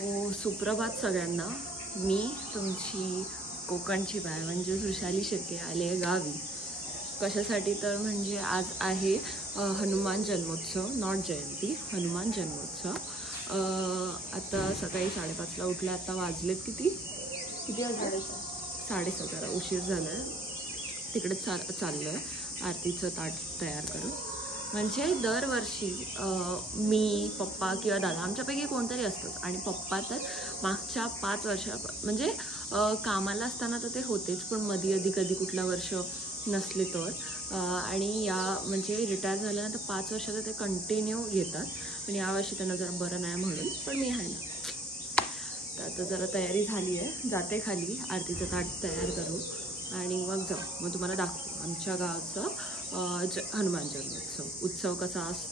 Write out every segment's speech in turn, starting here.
So सुप्रभात सगळ्यांना. मी तुमची कोकणची बाय म्हणजे वृषाली शिर्के आले आहे गावी. कशासाठी तर म्हणजे आज आहे हनुमान जन्मोत्सव, नॉट जयंती, हनुमान जन्मोत्सव. आता सकाळी 5:30ला उठले. आता वाजलेत किती वाजले? 6:30. उशीर झाला आहे. तिकडे चाललो आहे आरतीचं ताट तयार करून. म्हणजे दरवर्षी मी, पप्पा किंवा दादा आमच्यापैकी कोणतरी असतात. आणि पप्पा तर मागच्या 5 वर्षा म्हणजे कामाला असताना तर ते होतेच, पण मध्ये कधी कुठला वर्ष नसले तर. आणि या म्हणजे रिटायर झाल्यानंतर 5 वर्ष तर ते कंटिन्यू येतात. आणि यावर्षी त्यांना जरा बरं नाही म्हणून, पण मी आहे ना. तर आता जरा तयारी झाली आहे, जाते खाली आरतीचं ताट तयार करू आणि मग जाऊ. मग तुम्हाला दाखवू आमच्या गावाचं हनुमान जन्मोत्सव उत्सव कसा असतो.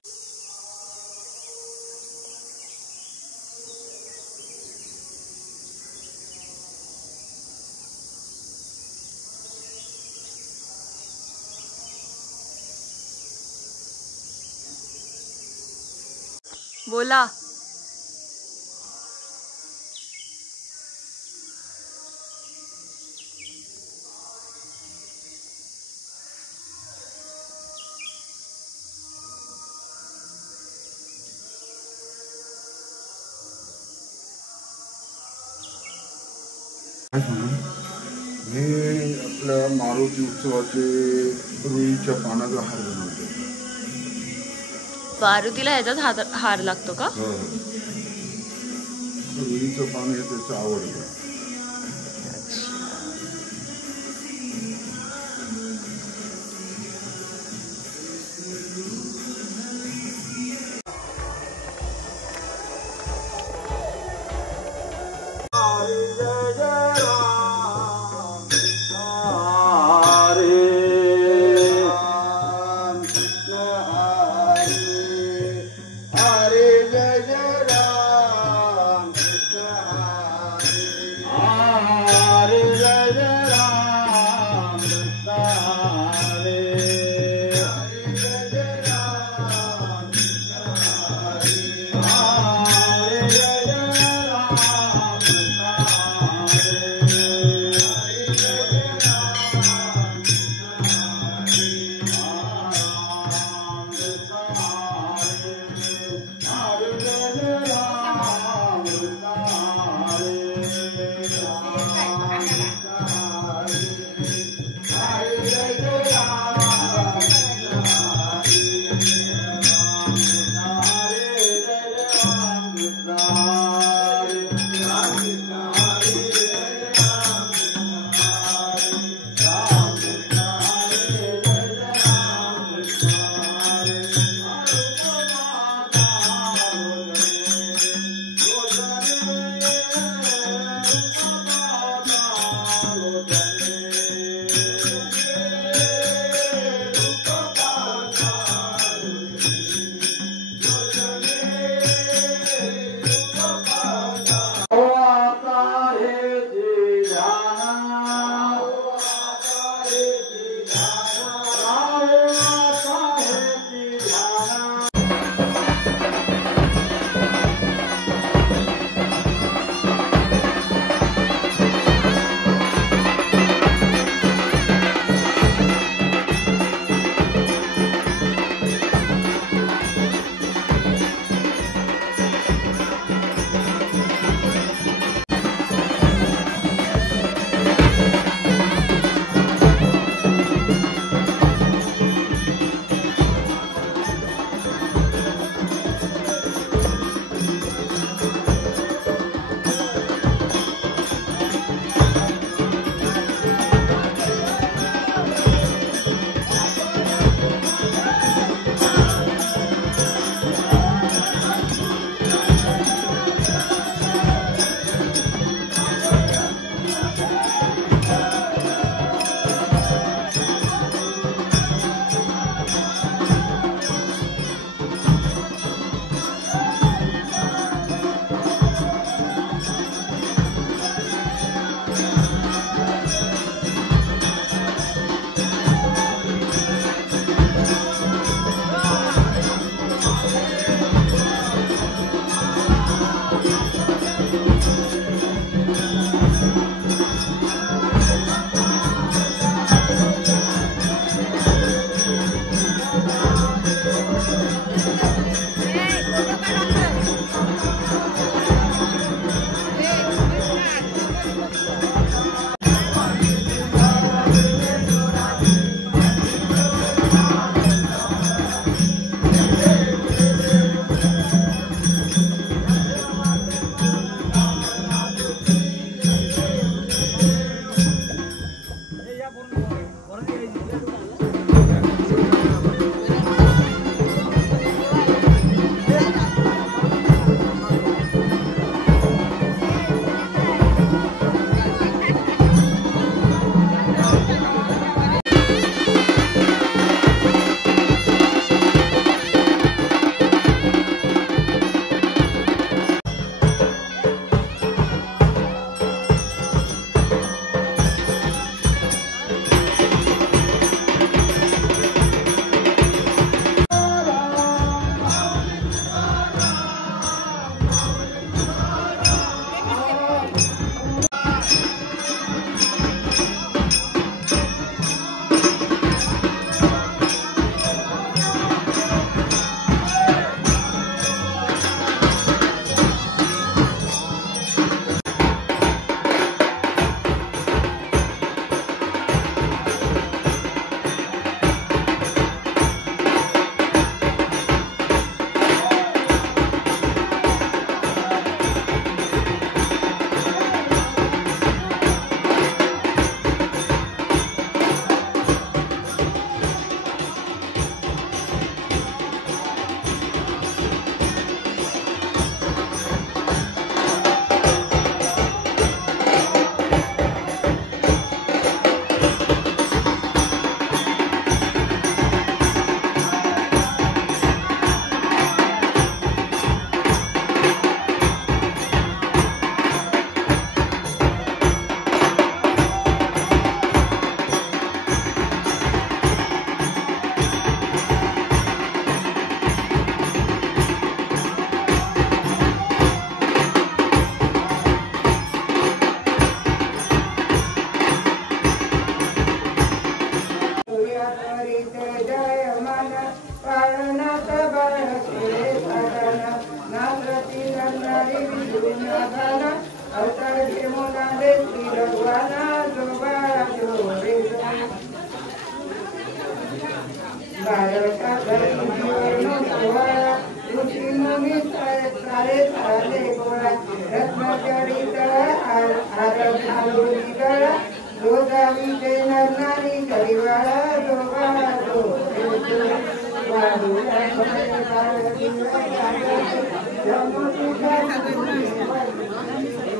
बोला. हे आपल्या मारुती उत्सवाचे रुईच्या पानाचा हार बनवतो. मारुतीला ह्याचाच हार लागतो का? रुईचं पान हे त्याचं आवडतं.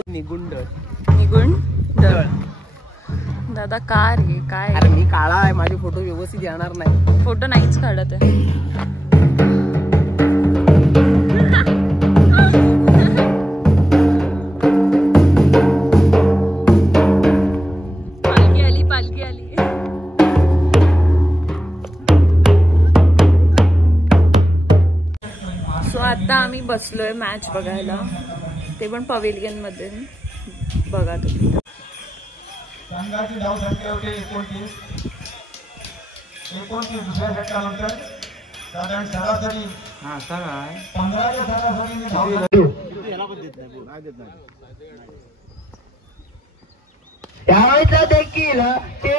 निगुंड निगुण दळ. दादा का रे काय? अरे मी काळा आहे, माझे फोटो व्यवस्थित येणार नाही. फोटो नाहीच काढत आहे. पालखी आली, पालखी आली. सो आता आम्ही बसलोय मॅच बघायला, ते पण पवेलियन मध्ये. बघा तुम्ही. संघाची धावसंख्या होते 29. दुसऱ्या षटकानंतर साधारण सरासरी 15च्या सरासरीने त्यावेळेचा देखील ते